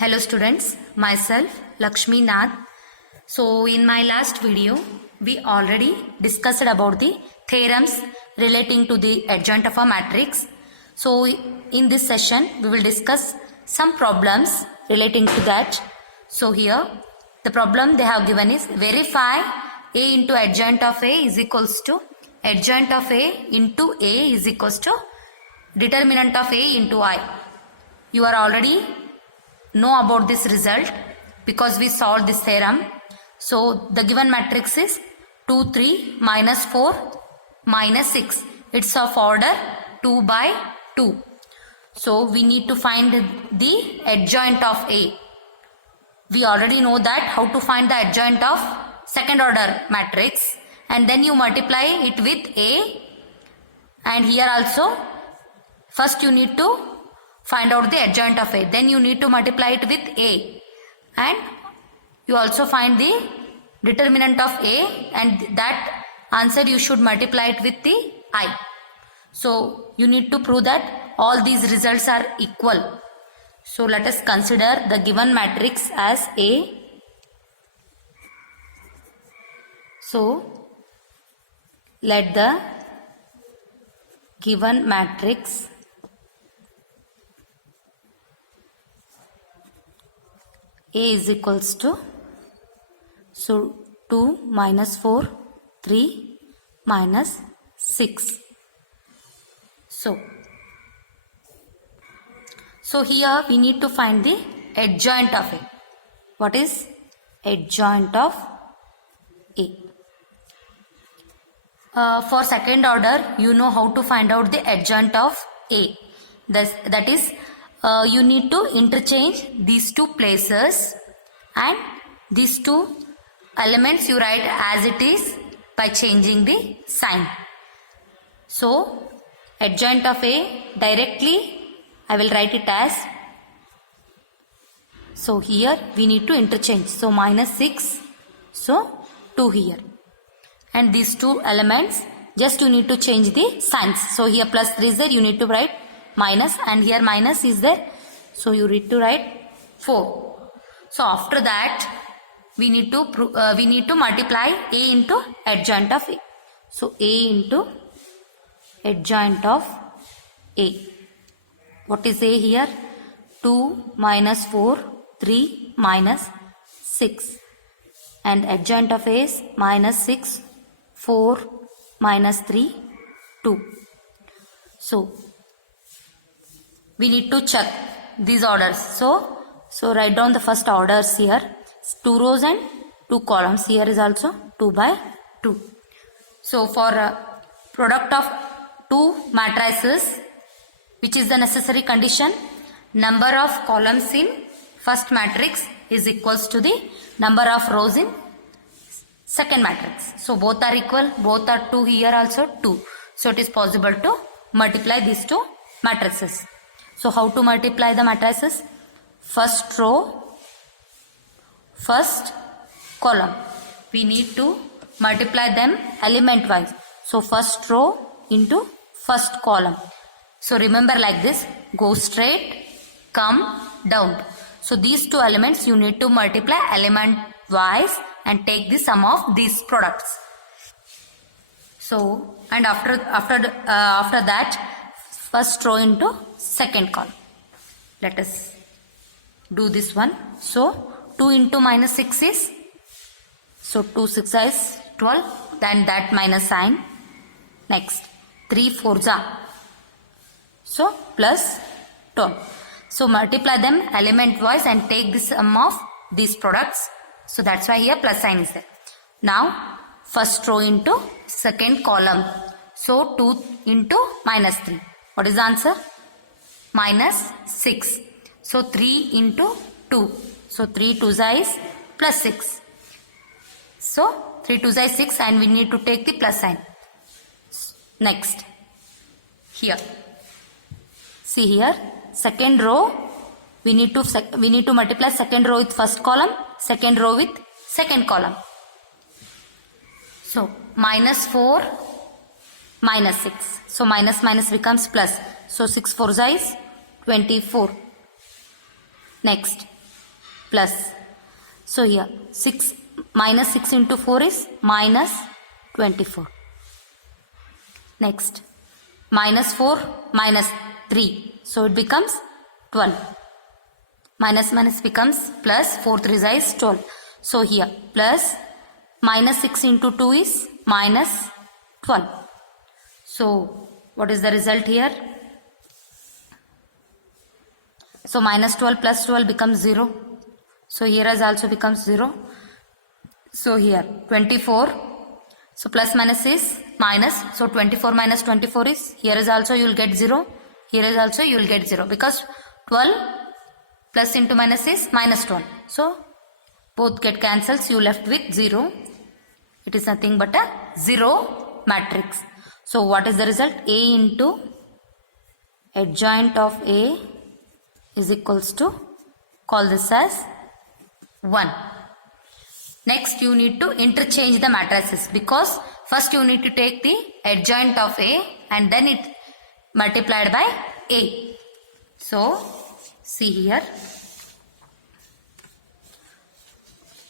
Hello students, myself Lakshmi Nath. So in my last video, we already discussed about the theorems relating to the adjoint of a matrix. So in this session, we will discuss some problems relating to that. So here, the problem they have given is verify A into adjoint of A is equals to adjoint of A into A is equals to determinant of A into I. You are already know about this result because we solved this theorem. So the given matrix is 2, 3, minus 4, minus 6. It's of order 2 by 2. So we need to find the adjoint of A. We already know that how to find the adjoint of second order matrix, and then you multiply it with A, and here also first you need to find out the adjoint of A, then you need to multiply it with A, and you also find the determinant of A, and that answer you should multiply it with the I. So you need to prove that all these results are equal. So let us consider the given matrix as A. So let the given matrix A is equals to 2 minus 4, 3 minus 6. So here we need to find the adjoint of A. What is adjoint of A? For second order, you know how to find out the adjoint of A. That is, you need to interchange these two places, and these two elements you write as it is by changing the sign. So adjoint of A, directly I will write it as, so here we need to interchange, so minus 6, so 2 here, and these two elements just you need to change the signs. So here plus 3 is there, you need to write minus, and here minus is there, so you need to write 4. So after that we need to multiply A into adjoint of A. So A into adjoint of A. What is A here? 2 minus 4, 3 minus 6, and adjoint of A is minus 6, 4 minus 3, 2. So we need to check these orders. So write down the first orders here. 2 rows and 2 columns. Here is also 2 by 2. So for product of two matrices, which is the necessary condition, number of columns in first matrix is equals to the number of rows in second matrix. So both are equal, both are 2, here also 2. So it is possible to multiply these two matrices. So how to multiply the matrices? First row, first column. We need to multiply them element wise. So first row into first column. So remember like this, go straight, come down. So these two elements you need to multiply element wise and take the sum of these products. So and after that, first row into second column. Let us do this one. So 2 into minus 6 is, so 2 6 is 12, then that minus sign. Next 3 4 are, so plus 12. So multiply them element wise and take the sum of these products. So that's why here plus sign is there. Now first row into second column. So 2 into minus 3. What is the answer? Minus 6. So 3 into 2. So 3 2s is plus 6. So 3 2s is 6, and we need to take the plus sign. Next, here. See here, second row, we need to multiply second row with first column, second row with second column. So minus 4, minus 6. So minus minus becomes plus. So 6 4s is 24. Next, plus. So here 6 minus 6 into 4 is minus 24. Next minus 4 minus 3, so it becomes 12. Minus minus becomes plus, 4 3 is 12. So here plus minus 6 into 2 is minus 12. So what is the result here? So minus 12 plus 12 becomes 0. So here as also becomes 0. So here 24. So plus minus is minus. So 24 minus 24 is, here is also you will get 0. Here is also you will get 0 because 12 plus into minus is minus 12. So both get cancels. You left with 0. It is nothing but a 0 matrix. So what is the result? A into adjoint of A is equals to, call this as 1. Next you need to interchange the matrices because first you need to take the adjoint of A and then it multiplied by A. So see here,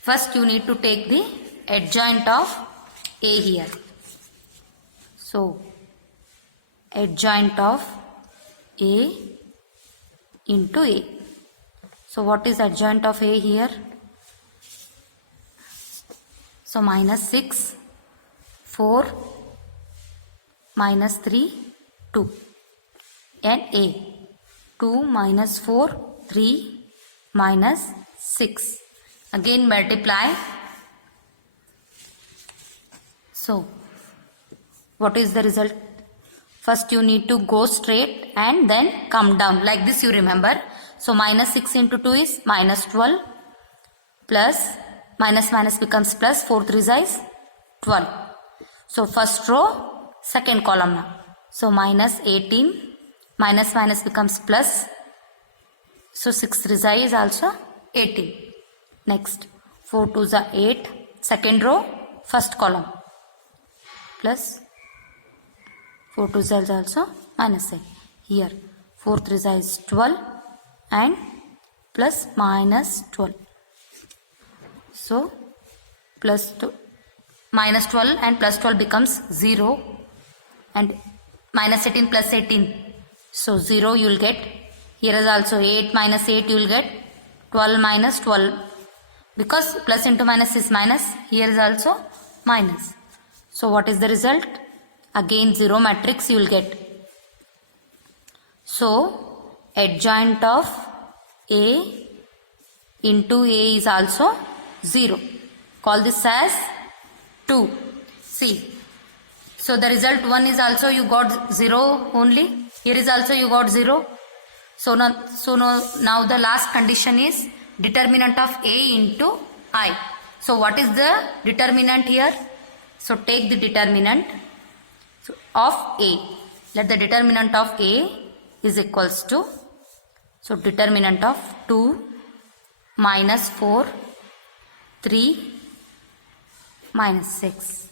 first you need to take the adjoint of A here. So adjoint of A into A. So what is adjoint of A here? So minus 6, 4, minus 3, 2. And A. 2 minus 4, 3 minus 6. Again multiply. So what is the result? First you need to go straight and then come down. Like this you remember. So minus 6 into 2 is minus 12 plus minus minus becomes plus, 4 3 is 12. So first row, second column now. So minus 18, minus minus becomes plus. So 6 3 is also 18. Next 4 2 is 8, second row, first column, plus 4 2 is also minus 8. Here 4 3 is 12 and plus minus 12. So plus 2, minus 12 and plus 12 becomes 0 and minus 18 plus 18. So 0 you will get. Here is also 8 minus 8 you will get 12 minus 12 because plus into minus is minus. Here is also minus. So what is the result? Again 0 matrix you will get. So adjoint of A into A is also 0. Call this as 2. See. So the result 1 is also you got 0 only. Here is also you got 0. So now the last condition is determinant of A into I. So what is the determinant here? So take the determinant of A. Let the determinant of A is equals to, so determinant of 2 minus 4 3 minus 6.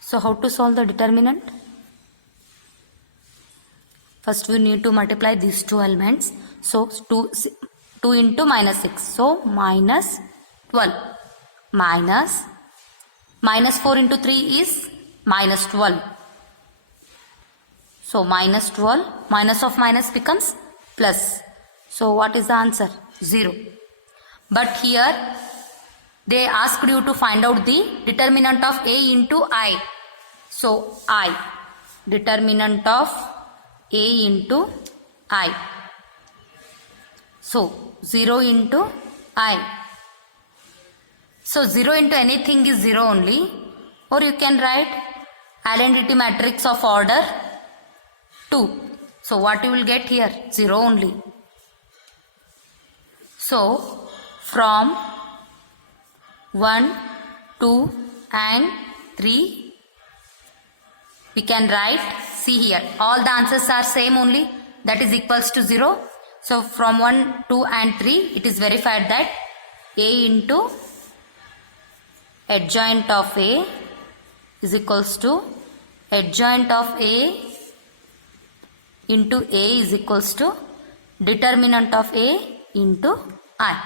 So how to solve the determinant? First we need to multiply these two elements. So 2 into minus 6. So minus 12 minus 4 into 3 is minus 12. So minus 12, minus of minus becomes plus. So what is the answer? 0. But here they asked you to find out the determinant of A into I. So I, determinant of A into I. So 0 into I. So 0 into anything is 0 only. Or you can write identity matrix of order 2. So what you will get here? 0 only. So from 1, 2 and 3 we can write, see here, all the answers are same only, that is equals to 0. So from 1, 2 and 3 it is verified that A into adjoint of A is equals to adjoint of A into A is equals to determinant of A into I.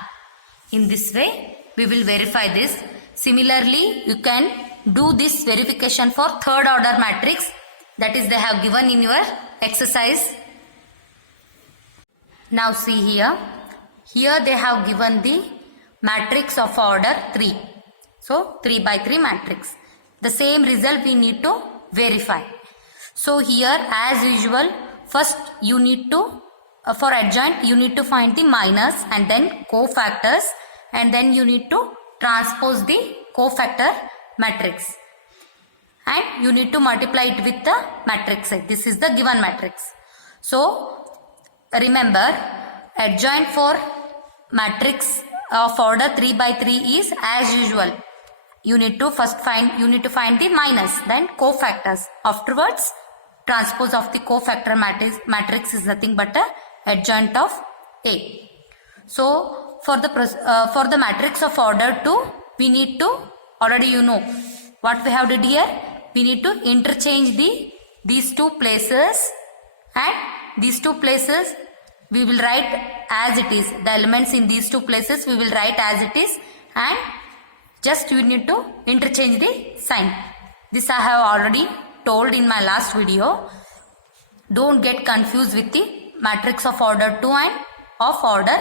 In this way, we will verify this. Similarly, you can do this verification for third order matrix, that is they have given in your exercise. Now see here. Here they have given the matrix of order 3. So 3 by 3 matrix. The same result we need to verify. So here as usual, first you need to for adjoint you need to find the minus and then cofactors, and then you need to transpose the cofactor matrix and you need to multiply it with the matrix. This is the given matrix. So remember, adjoint for matrix of order 3 by 3 is as usual. You need to find the minus, then cofactors. Afterwards, transpose of the cofactor matrix is nothing but a adjoint of A. So for the matrix of order 2, we need to, already you know what we have did here. We need to interchange these two places, and these two places we will write as it is. The elements in these two places we will write as it is, and just you need to interchange the sign. This I have already told in my last video. Don't get confused with the matrix of order 2 and of order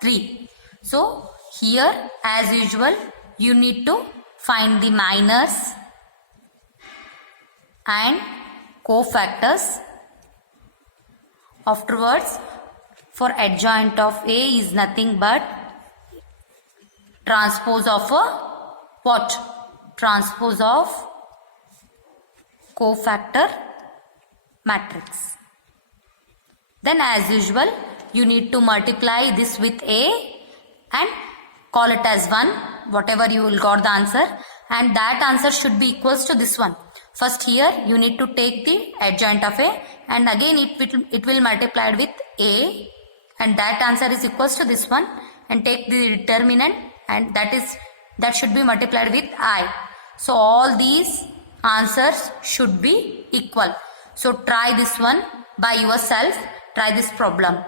3. So here as usual you need to find the minus and cofactors. Afterwards, for adjoint of A is nothing but transpose of a what? Transpose of cofactor matrix. Then as usual you need to multiply this with A and call it as 1, whatever you will got the answer, and that answer should be equals to this one. First here you need to take the adjoint of A, and again it will multiplied with A, and that answer is equals to this one, and take the determinant, and that should be multiplied with I. So all these answers should be equal. So try this one by yourself. Try this problem.